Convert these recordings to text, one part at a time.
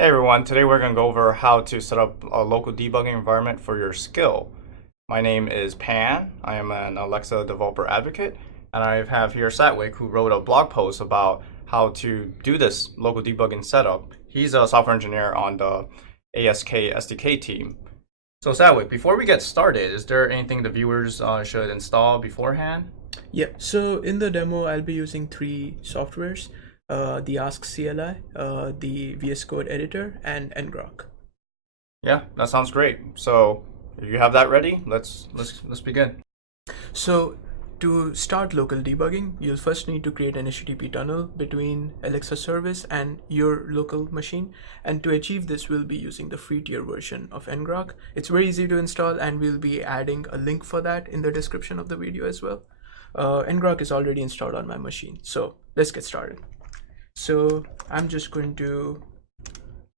Hey everyone, today we're going to go over how to set up a local debugging environment for your skill. My name is Pan. I am an Alexa developer advocate, and I have here Satwik, who wrote a blog post about how to do this local debugging setup. He's a software engineer on the ASK SDK team. So Satwik, before we get started, is there anything the viewers should install beforehand? Yeah, so in the demo, I'll be using three softwares, the ASK CLI, the VS Code editor, and ngrok. Yeah, that sounds great. So if you have that ready, let's begin. So to start local debugging, you'll first need to create an HTTP tunnel between Alexa service and your local machine. And to achieve this, we'll be using the free tier version of ngrok. It's very easy to install, and we'll be adding a link for that in the description of the video as well. Ngrok is already installed on my machine, so let's get started. So I'm just going to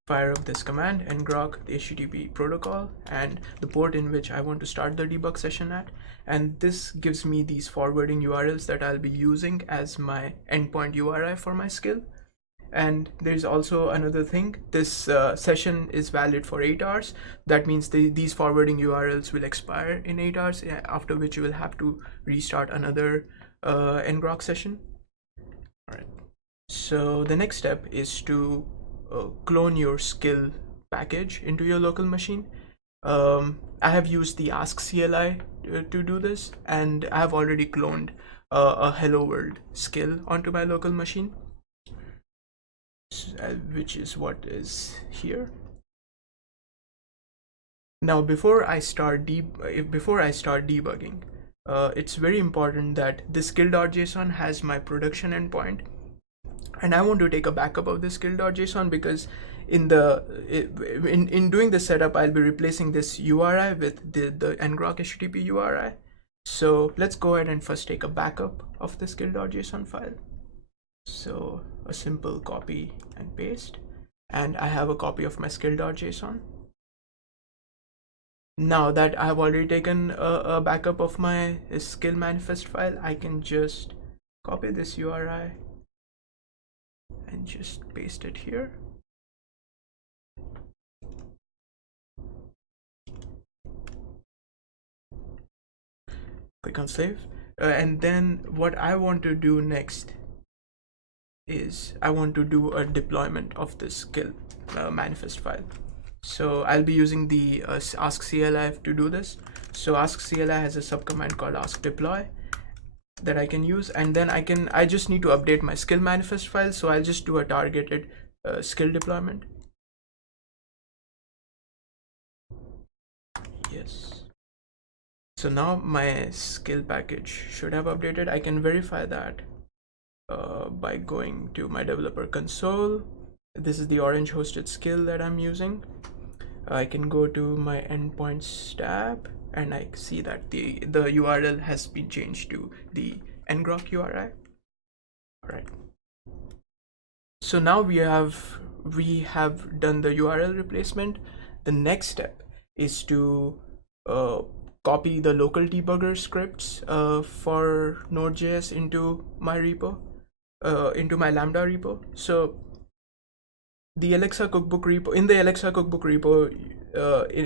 fire up this command, ngrok, the HTTP protocol, and the port in which I want to start the debug session at. And this gives me these forwarding URLs that I'll be using as my endpoint URI for my skill. And there's also another thing, this session is valid for 8 hours. That means these forwarding URLs will expire in 8 hours, after which you will have to restart another ngrok session. All right. So the next step is to clone your skill package into your local machine. I have used the ASK CLI to do this, and I have already cloned a Hello World skill onto my local machine, which is what is here. Now, before I start debugging, it's very important that this skill.json has my production endpoint, and I want to take a backup of this skill.json because in doing the setup, I'll be replacing this URI with the ngrok HTTP URI. So let's go ahead and first take a backup of the skill.json file. So a simple copy and paste, and I have a copy of my skill.json. Now that I have already taken a backup of my skill manifest file, I can just copy this URI and just paste it here. Click on save. And then what I want to do next is I want to do a deployment of this skill manifest file. So I'll be using the ASK CLI to do this. So ASK CLI has a subcommand called ask deploy that I can use, and then I just need to update my skill manifest file. So I'll just do a targeted skill deployment. Yes. So now my skill package should have updated. I can verify that by going to my developer console. This is the orange hosted skill that I'm using. I can go to my endpoints tab, and I see that the URL has been changed to the ngrok URI. All right. So now we have done the URL replacement. The next step is to copy the local debugger scripts for Node.js into my repo, into my Lambda repo. So the Alexa cookbook repo, in the Alexa cookbook repo,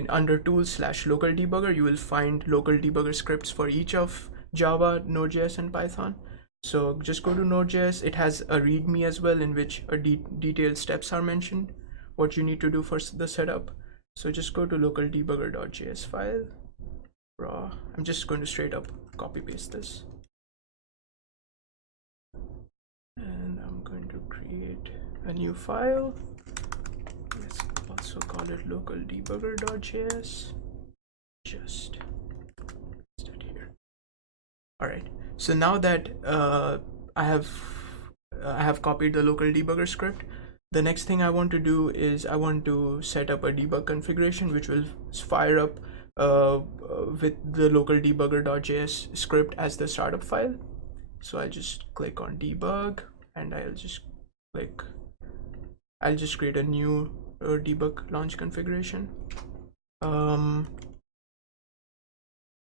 under tools/local debugger, you will find local debugger scripts for each of Java, Node.js, and Python. So just go to Node.js. It has a README as well, in which detailed steps are mentioned, what you need to do for the setup. So just go to local debugger.js file, raw. I'm just going to straight up copy paste this. And I'm going to create a new file. Let's also call it local debugger.js. Just paste it here. All right. So now that I have copied the local debugger script, the next thing I want to do is I want to set up a debug configuration which will fire up with the local debugger.js script as the startup file. So I'll just click on debug, and I'll just create a new debug launch configuration.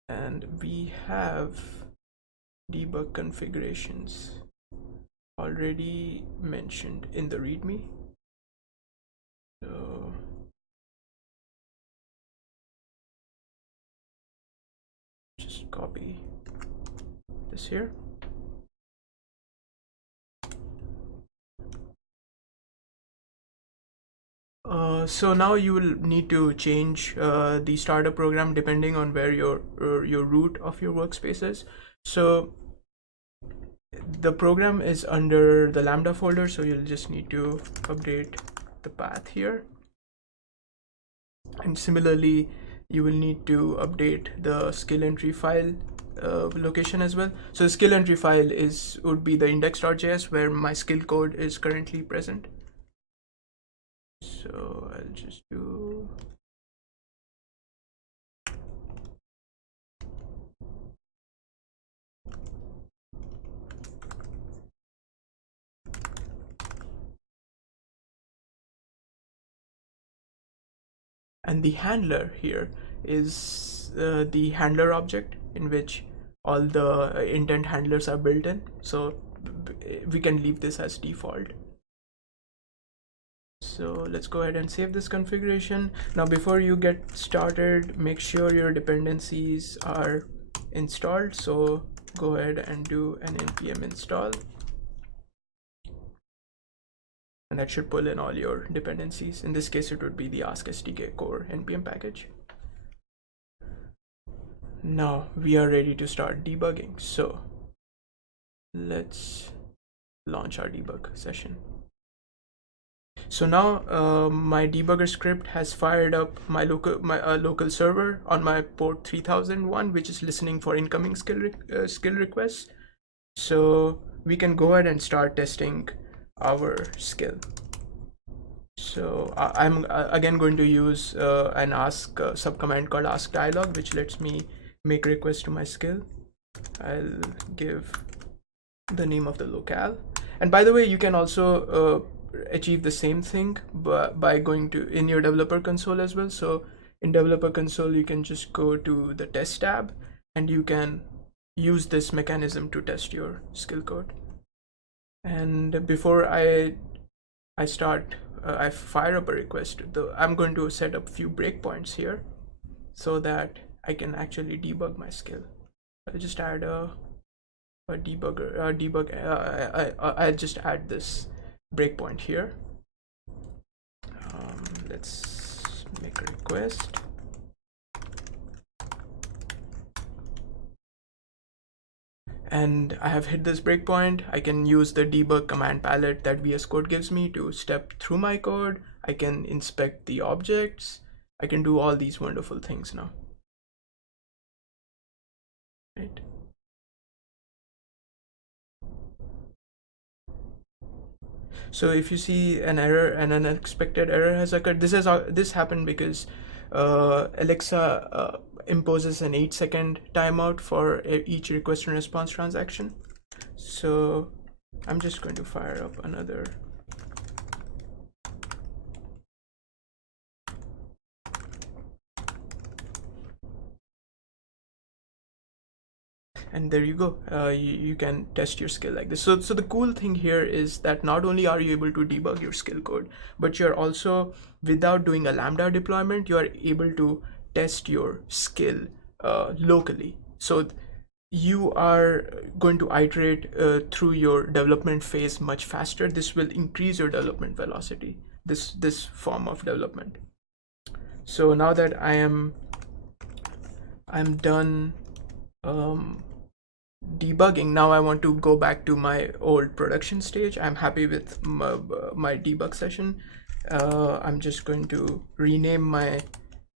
And we have debug configurations already mentioned in the README. So just copy this here. So now you will need to change the starter program depending on where your root of your workspace is. So the program is under the Lambda folder, so you'll just need to update the path here. And similarly, you will need to update the skill entry file location as well. So the skill entry file would be the index.js where my skill code is currently present. So I'll just do and the handler here is the handler object in which all the intent handlers are built in. So we can leave this as default. So let's go ahead and save this configuration. Now before you get started, make sure your dependencies are installed. So go ahead and do an npm install. And that should pull in all your dependencies. In this case, it would be the ASK SDK core npm package. Now we are ready to start debugging. So let's launch our debug session. So now my debugger script has fired up my local server on my port 3001, which is listening for incoming skill requests. So we can go ahead and start testing our skill. So I'm again going to use an ask subcommand called ask dialog, which lets me make requests to my skill. I'll give the name of the locale. And by the way, you can also achieve the same thing by going to in your developer console as well. So in developer console, you can just go to the test tab and you can use this mechanism to test your skill code. And before I fire up a request, I'm going to set up a few breakpoints here so that I can actually debug my skill. I'll just add a debugger, I'll just add this breakpoint here. Let's make a request. And I have hit this breakpoint. I can use the debug command palette that VS Code gives me to step through my code. I can inspect the objects. I can do all these wonderful things now. Right. So if you see an error, an unexpected error has occurred, this happened because Alexa imposes an 8-second timeout for each request and response transaction. So I'm just going to fire up another. And there you go. You can test your skill like this. So the cool thing here is that not only are you able to debug your skill code, but you're also, without doing a Lambda deployment, you are able to test your skill locally. So you are going to iterate through your development phase much faster. This will increase your development velocity, this form of development. So now that I'm done debugging, now I want to go back to my old production stage. I'm happy with my debug session. I'm just going to rename my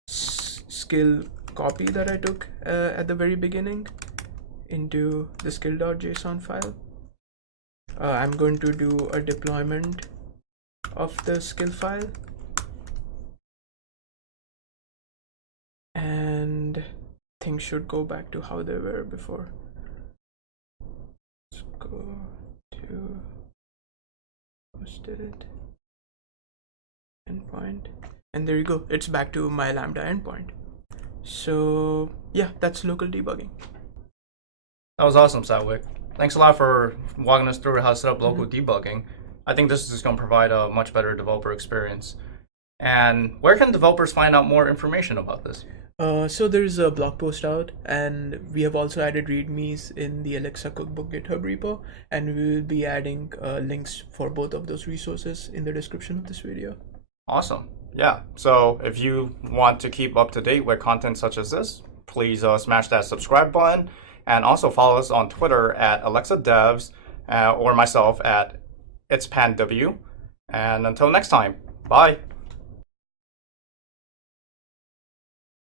skill copy that I took at the very beginning into the skill.json file. I'm going to do a deployment of the skill file, and things should go back to how they were before. Let's go to hosted endpoint, and there you go, it's back to my Lambda endpoint. So yeah, that's local debugging. That was awesome, Satwik. Thanks a lot for walking us through how to set up local debugging. I think this is just going to provide a much better developer experience. And where can developers find out more information about this? So there's a blog post out, and we have also added readmes in the Alexa Cookbook GitHub repo, and we will be adding links for both of those resources in the description of this video. Awesome. Yeah. So if you want to keep up to date with content such as this, please smash that subscribe button, and also follow us on Twitter at Alexa Devs or myself at itspanw. And until next time, bye.